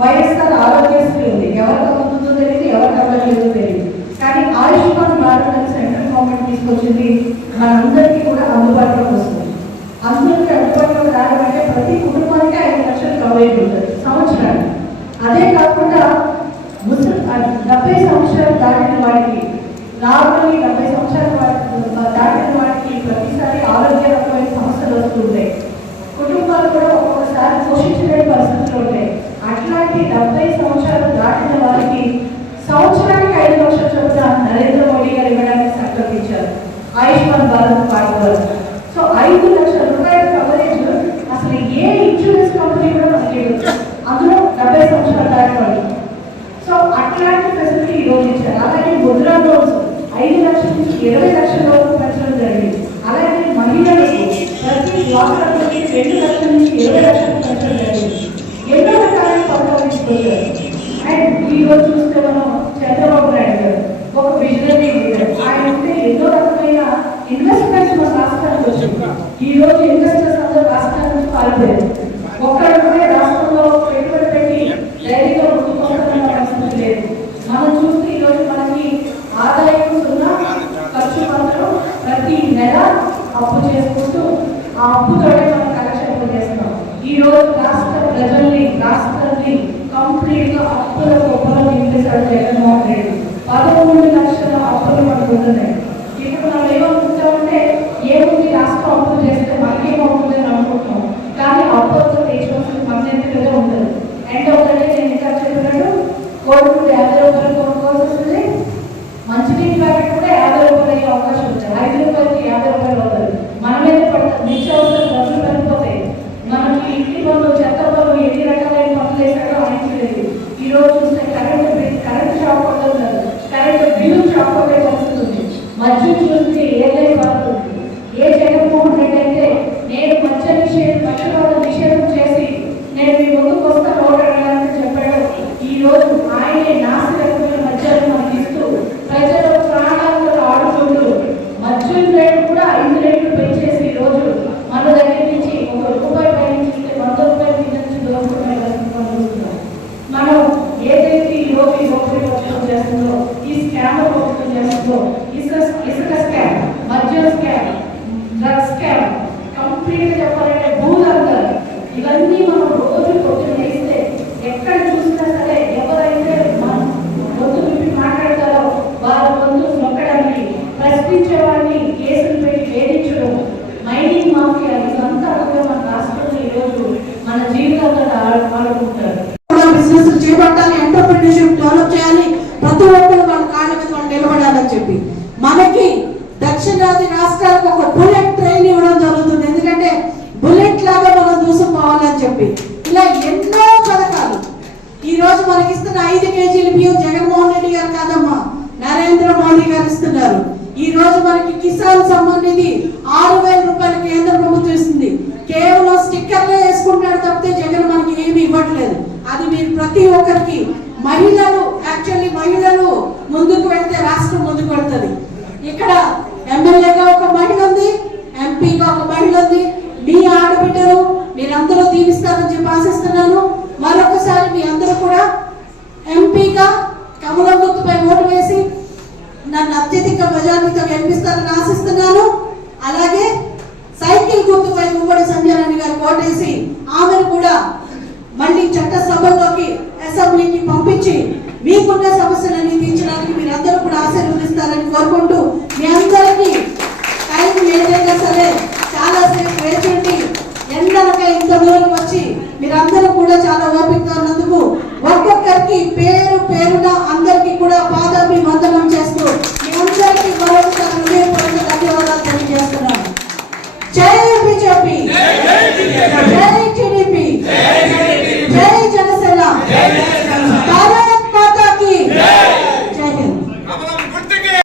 వైఎస్ఆర్ ఆరోగ్యశ్రీ ఉంది, ఎవరికి అందుతుందో తెలియదు, ఎవరికి అవ్వలేదో తెలియదు. కానీ ఆయుష్మాన్ భారత్ అని సెంట్రల్ గవర్నమెంట్ తీసుకొచ్చింది, మనందరికీ కూడా అందుబాటులోకి వస్తుంది. అందరికీ అందుబాటులోకి రావాలంటే ప్రతి కుటుంబానికి 5 లక్షల కవరేజ్ ఉంటుంది సంవత్సరానికి. అదే కాకుండా 70 సంవత్సరాలు దాటిన వాడికి, నార్మల్లీ 70 సంవత్సరాలు దాటిన వాడికి ప్రతిసారి ఆరోగ్య రకమైన సమస్యలు వస్తుంటాయి. కుటుంబాలు కూడా ఒక్కొక్కసారి పోషించలేని పరిస్థితులు ఉంటాయి. అట్లాంటి 70 సంవత్సరాలు దాటిన వారికి సంవత్సరానికి 5 లక్షల చొప్పున నరేంద్ర మోడీ గారు ఇవ్వడానికి సంకల్పించారు ఆయుష్మాన్ భారత్ కార్డు ద్వారా. సో 5 లక్షల రూపాయల కవరేజ్ అసలు ఏ ఇన్సూరెన్స్ కంపెనీ కూడా మనకి అందులో 70 సంవత్సరాలు దాటిన వాళ్ళు. సో అట్లాంటి ఫెసిలిటీ ఈరోజు ఇచ్చారు. అలాగే ముద్రా లోన్స్ 5 లక్షల నుంచి 20 లక్షల వరకు పెంచడం జరిగింది. అలాగే మహిళలకు ప్రతి డ్వాక్రాకి 2 లక్షల నుంచి 20 లక్షలు పెంచడం జరిగింది. ఎన్నో రకాలైన పథకాలు తీసుకొచ్చారు. అండ్ ఈరోజు చూస్తే మనం చంద్రబాబు నాయుడు గారు ఒక విజనరీ లీడర్. ఆయన ఉంటే ఎన్నో రకమైన ఇన్వెస్ట్మెంట్స్ మన రాష్ట్రానికి వచ్చింది. ఈ రోజు ఇన్వెస్టర్స్ అందరూ రాష్ట్రాల నుంచి పారిపోయారు. ఒక్కడు కూడా రాష్ట్రంలో పెట్టుబడి పెట్టి ధైర్యంగా ముందుకోవాలన్న పరిస్థితి లేదు. మనం చూస్తే ఈరోజు మనకి ఆదాయం 0, ఖర్చు మాత్రం ప్రతి నెల అప్పు చేసుకుంటూ ఆ అప్పుతోనే మనం కలెక్షన్ చేస్తున్నాం. ఈ రోజు రాష్ట్ర ప్రజల్ని, రాష్ట్రాన్ని కంప్లీట్ గా అప్పుల గొప్పలో నింపేశాడు జగన్మోహన్ రెడ్డి. 13 లక్షల అప్పులు మనకు ఉంటున్నాయి. ఇప్పుడు మనం ఏమనుకుంటామంటే ఏముంది రాష్ట్రం అప్పులు చేస్తే మనకేమవుతుంది అని అనుకుంటున్నాం. కానీ అప్పులతో తీసుకోవాల్సిన పద్ధతిగా ఉంటుంది. ఎండ్ ఆఫ్ ద డే నేను ఇంకా చెప్పినట్టు కోర్టు 50 రూపాయలు కొనుక్కోవాల్సి వస్తుంది. మంచినీటి ప్యాకెట్ కూడా 50 రూపాయలు అయ్యే అవకాశం ఉంటుంది. 5 రూపాయలకి 50 రూపాయలు అవుతుంది. మన మీద పడుతుంది. నిత్యావసర ఖర్చులు పెరిగిపోతాయి. మనకి ఇంటి పనులు, చెత్త పనులు, ఎన్ని రకాలైన పనులు వేసాడో ఆయనకి లేదు. ఈ రోజు చూస్తే కరెంట్ షాక్ పడుతుంది, కరెంట్ బిల్లు షాక్ పడే పరిస్థితి ఉంది. మధ్య చూస్తే ఏదైనా పడుతుంది. ఏ జగన్మోహన్ రెడ్డి అయితే నేను మధ్య నిషేధం చేసి నేను మీ ముందుకు వస్తా ఓటు అడగాలని చెప్పాడు. ఈ రోజు ఆయనే నాసిరకమైన మద్యాన్ని మనకి ఇస్తూ ప్రజల ప్రాణాలతో ఆడుతుంటూ మద్యం రేటు కూడా 5 రేట్లు పెంచేసి ఈ రోజు మన దగ్గర నుంచి 1 రూపాయి పైన 100 రూపాయల నుంచి దోచుకునే చూస్తున్నాం. మనం ఏదైతే ఈ రోజు ఈ ప్రభుత్వం చేస్తుందో, ఈ స్కామ్ ప్రభుత్వం చేస్తుందో, ఇసుక స్కామ్, మద్యం స్కామ్, డ్రగ్స్ స్కామ్, కంప్లీట్ గా చెప్పాలంటే భూదంగలు, ఇవన్నీ మనం రోజు పొద్దున్న వేస్తే ఎక్కడ చూసినా సరే ఎవరైతే మనం గొంతు విప్పి మాట్లాడతారో వారి గొంతు నొక్కడానికి, ప్రశ్నించే వారిని కేసులు పెట్టి వేధించడం, మైనింగ్ మాఫియా, ఇదంతా కూడా మన రాష్ట్రంలో ఈరోజు మన జీవితాల్లో ఆడుకుంటారు. బిజినెస్ చేపట్టాలి, ఎంటర్‌ప్రెన్యూర్‌షిప్ డెవలప్ చేయాలి, ప్రతి ఒక్కరు మన కాళ్ళ మీద మనం నిలబడాలని చెప్పి మనకి దక్షిణాది రాష్ట్రాలకు ఒక బుల్లెట్ ట్రైన్ ఇవ్వడం జరుగుతుంది. ఎందుకంటే బుల్లెట్ లాగా మనం దూసుకుపోవాలని చెప్పి ఇలా ఎన్నో పథకాలు ఈ రోజు మనకి ఇస్తున్న 5 కేజీల బియ్యం జగన్మోహన్ రెడ్డి గారు కాదమ్మా, నరేంద్ర మోడీ గారు ఇస్తున్నారు. ఈ రోజు మనకి కిసాన్ సమ్మాన్ నిధి 6,000 రూపాయలు కేంద్ర ప్రభుత్వం ఇస్తుంది. కేవలం స్టిక్కర్లే వేసుకుంటాడు తప్పితే జగన్ మనకి ఏమి ఇవ్వట్లేదు. అది మీరు ప్రతి ఒక్కరికి మహిళలు ముందుకు వెళ్తే రాష్ట్రం ముందుకు వెళ్తుంది. ఇక్కడ ఎమ్మెల్యేగా ఒక మహిళ ఉంది, ఎంపీగా ఒక మహిళ ఉంది. మీ ఆడబిడ్డలు మీరందరూ దీవిస్తారని చెప్పి ఆశిస్తున్నాను. మరొకసారి మీ అందరూ కూడా ఎంపీగా కమలం గుర్తుపై ఓటు వేసి నన్ను అత్యధిక మెజారిటీతో గెలిపిస్తారని ఆశిస్తున్నాను. అలాగే సైకిల్ గుర్తుపై ఉమ్మడి సంజయ్ గారు ఓటేసి ఆమెను కూడా మళ్ళీ చట్టసభల్లోకి, అసెంబ్లీకి పంపించి మీకున్న సమస్యలన్నీ తీర్చడానికి మీరందరూ కూడా ఆశీర్వదిస్తారని కోరుకుంటూ మీ అందరికీ టైం ఏదైనా సరే చాలాసేపు వేచి ఎండలకై ఇంత దూరం వచ్చి మీరందరూ కూడా చాలా ఓపికగా ఉన్నందుకు ఒక్కొక్కరికి పేరు పేరున